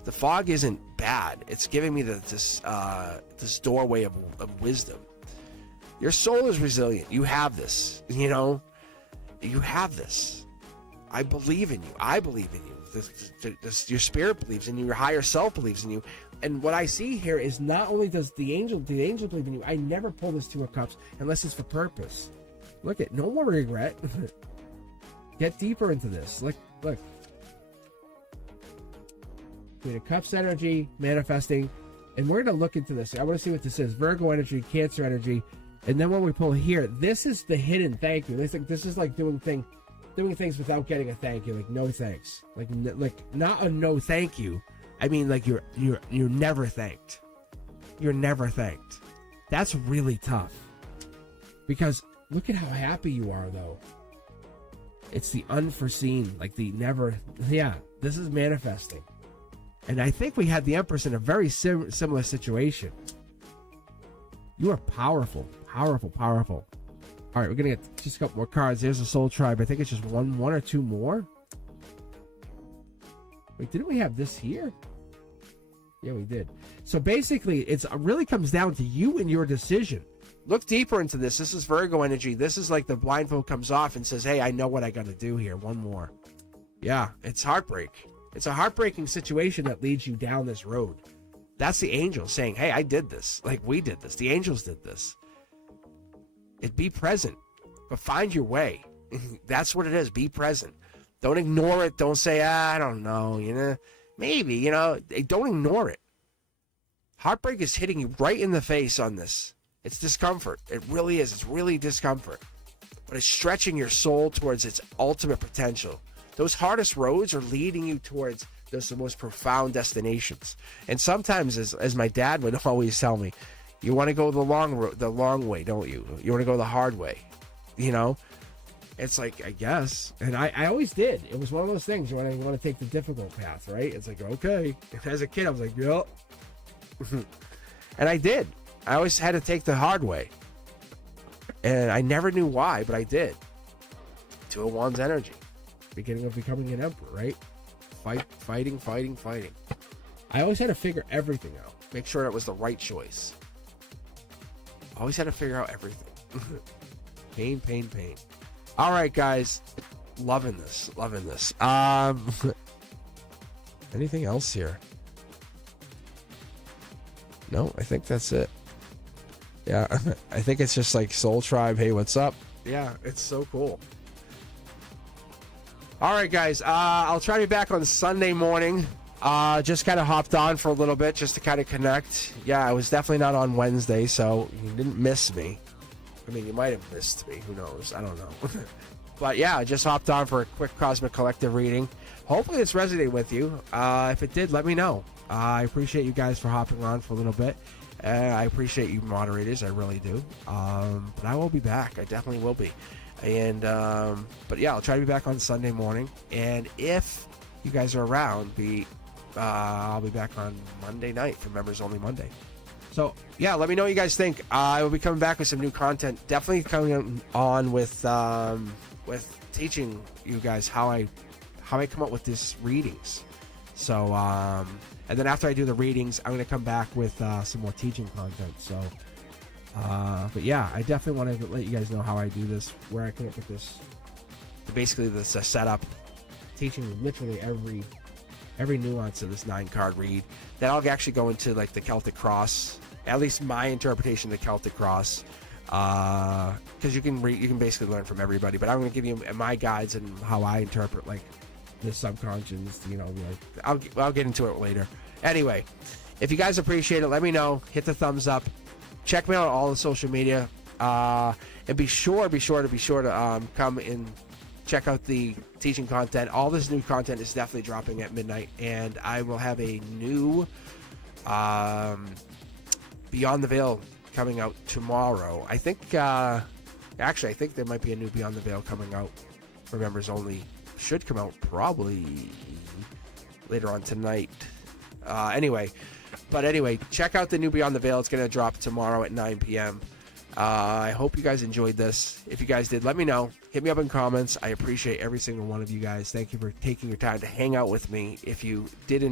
The fog isn't bad. It's giving me this doorway of wisdom. Your soul is resilient. You have this. You know, you have this. I believe in you. I believe in you. Your spirit believes in you. Your higher self believes in you. And what I see here is not only does the angel believe in you. I never pull this Two of Cups unless it's for purpose. Look at, no more regret. Get deeper into this. Look. Queen of Cups energy, manifesting, and we're going to look into this. I want to see what this is. Virgo energy, Cancer energy, and then when we pull here, this is the hidden thank you. This is like doing things without getting a thank you, like no thanks, like not a no thank you. I mean, like you're never thanked. You're never thanked. That's really tough because look at how happy you are, though. It's the unforeseen, like the never. Yeah, this is manifesting. And I think we had the Empress in a very similar situation. You are powerful, powerful, powerful. All right, we're going to get just a couple more cards. There's a Soul Tribe. I think it's just one or two more. Wait, didn't we have this here? Yeah, we did. So basically, it really comes down to you and your decision. Look deeper into this. This is Virgo energy. This is like the blindfold comes off and says, hey, I know what I got to do here. One more. Yeah, it's heartbreak. It's a heartbreaking situation that leads you down this road. That's the angel saying, hey, I did this. Like, we did this. The angels did this. Be present, but find your way. That's what it is. Be present. Don't ignore it. Don't say, I don't know, maybe, don't ignore it. Heartbreak is hitting you right in the face on this. It's discomfort. It really is. It's really discomfort. But it's stretching your soul towards its ultimate potential. Those hardest roads are leading you towards the most profound destinations. And sometimes, as my dad would always tell me, you want to go the long way, don't you? You want to go the hard way, It's like, I guess. And I always did. It was one of those things when I want to take the difficult path, right? It's like, okay. As a kid, I was like, yep. And I did. I always had to take the hard way. And I never knew why, but I did. Two of Wands energy. Beginning of becoming an emperor, right? Fighting. I always had to figure everything out. Make sure that was the right choice. Always had to figure out everything. Pain. All right, guys. Loving this. Anything else here? No, I think that's it. Yeah, I think it's just like Soul Tribe. Hey, what's up? Yeah, it's so cool. All right, guys. I'll try to be back on Sunday morning. Just kind of hopped on for a little bit just to kind of connect. Yeah, I was definitely not on Wednesday, so you didn't miss me. I mean, you might have missed me. Who knows? I don't know. But yeah, I just hopped on for a quick Cosmic Collective reading. Hopefully it's resonated with you. If it did, let me know. I appreciate you guys for hopping on for a little bit. I appreciate you moderators. I really do. But I will be back. I definitely will be. And but yeah, I'll try to be back on Sunday morning, and if you guys are around, I'll be back on Monday night for Members Only Monday. So yeah, let me know what you guys think. I will be coming back with some new content. Definitely coming on with teaching you guys how I come up with these readings. So and then after I do the readings, I'm going to come back with some more teaching content. So but yeah, I definitely want to let you guys know how I do this, where I come up with this, basically this setup, teaching literally every nuance of this 9-card read. Then I'll actually go into like the Celtic Cross, at least my interpretation of the Celtic Cross, because you can basically learn from everybody. But I'm going to give you my guides and how I interpret like the subconscious. You know, like I'll get into it later. Anyway, if you guys appreciate it, let me know. Hit the thumbs up. Check me out on all the social media, and be sure to come and check out the teaching content. All this new content is definitely dropping at midnight, and I will have a new Beyond the Veil coming out tomorrow. I think there might be a new Beyond the Veil coming out for members only. Should come out probably later on tonight. Anyway, check out the new Beyond the Veil. It's going to drop tomorrow at 9 p.m. I hope you guys enjoyed this. If you guys did, let me know. Hit me up in comments. I appreciate every single one of you guys. Thank you for taking your time to hang out with me. If you did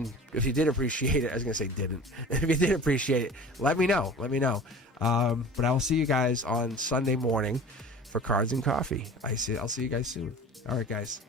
appreciate it, I was going to say didn't. If you did appreciate it, let me know. But I will see you guys on Sunday morning for Cards and Coffee. I'll see you guys soon. All right, guys.